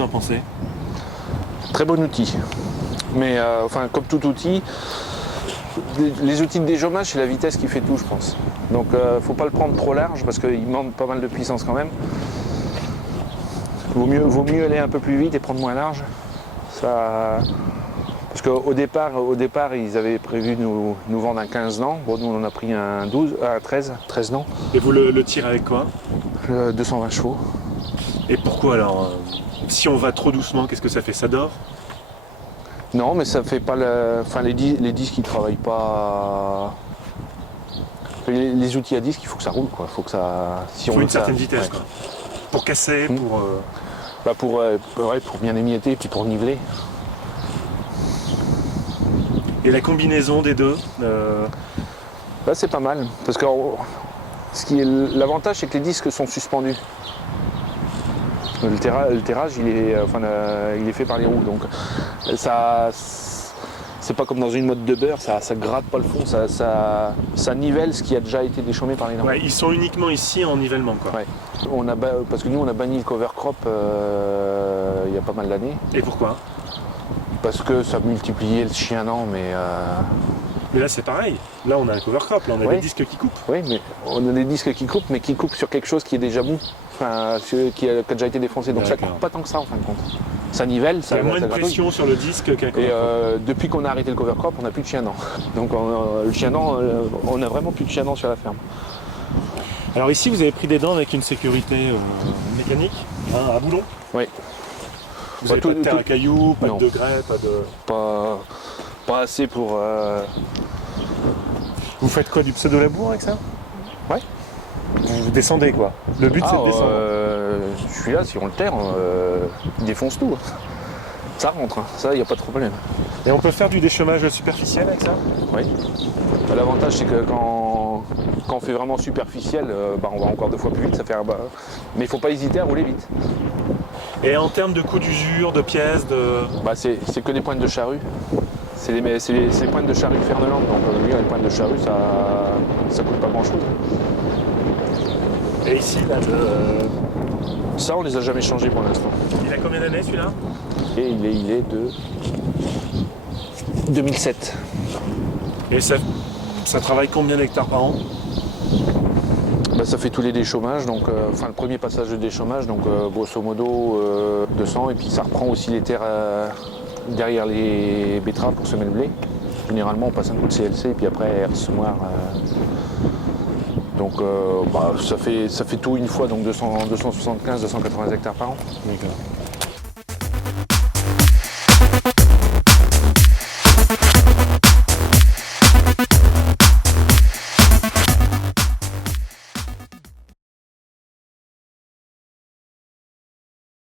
vous en pensez? Très bon outil. Mais enfin, comme tout outil, les outils de déjommage, c'est la vitesse qui fait tout, je pense. Donc faut pas le prendre trop large parce qu'il manque pas mal de puissance quand même. Vaut mieux aller un peu plus vite et prendre moins large. Parce qu'au départ, ils avaient prévu de nous vendre un 15 nans. Bon, nous, on en a pris un 13 nans. Et vous le tirez avec quoi? 220 chevaux. Et pourquoi alors si on va trop doucement, qu'est-ce que ça fait? Ça dort? Non, mais ça fait pas Enfin, les disques, ils travaillent pas. Les outils à disques, il faut que ça roule, quoi. Faut que ça. Il faut une certaine vitesse, quoi. Pour casser, pour. Pour bien émietter, puis pour niveler. Et la combinaison des deux Là, c'est pas mal. Parce que l'avantage, c'est que les disques sont suspendus. Le terrage, il est fait par les roues. Donc, c'est pas comme dans une mode de beurre, ça gratte pas le fond, ça nivelle ce qui a déjà été déchaumé par les dents. Ouais, ils sont uniquement ici en nivellement, quoi. Ouais. Parce que nous, on a banni le cover crop il y a pas mal d'années. Et pourquoi? Parce que ça multipliait le chien-dent, mais... Mais là, c'est pareil. Là, on a un cover crop, là, on a des disques qui coupent. Oui, mais on a des disques qui coupent, mais qui coupent sur quelque chose qui est déjà mou, enfin, qui a déjà été défoncé. Donc ça coupe pas tant que ça, en fin de compte. Ça nivelle, ça. Il y a moins de pression sur le disque qu'un cover crop. Et depuis qu'on a arrêté le cover crop, on n'a plus de chien-dent. Donc le chien-dent, on a vraiment plus de chien-dent sur la ferme. Alors ici, vous avez pris des dents avec une sécurité mécanique, à boulon. Oui. Vous n'avez pas de terre à cailloux, pas de degrés, pas de... Pas assez pour... Vous faites quoi, du pseudo-labour avec ça? Ouais. Vous descendez, quoi. Le but, c'est de descendre. Je suis là, si on le terre, il défonce tout. Ça rentre, hein. Ça, il n'y a pas de problème. Et on peut faire du déchômage superficiel avec ça? Oui. L'avantage, c'est que quand on fait vraiment superficiel, on va encore 2 fois plus vite. Mais il ne faut pas hésiter à rouler vite. Et en termes de coût d'usure, de pièces, c'est que des pointes de charrue. C'est les pointes de charrue de Ferneland. Donc les pointes de charrue, ça coûte pas grand-chose. Et ici, là, ça, on les a jamais changés pour l'instant. Il a combien d'années, celui-là? Et il est de 2007. Et ça travaille combien d'hectares par an? Ça fait tous les déchômages, donc le premier passage de déchômage, donc grosso modo 200, et puis ça reprend aussi les terres derrière les betteraves pour semer le blé. Généralement on passe un coup de CLC et puis après air semoir. Donc ça fait tout une fois, donc 275-280 hectares par an. D'accord.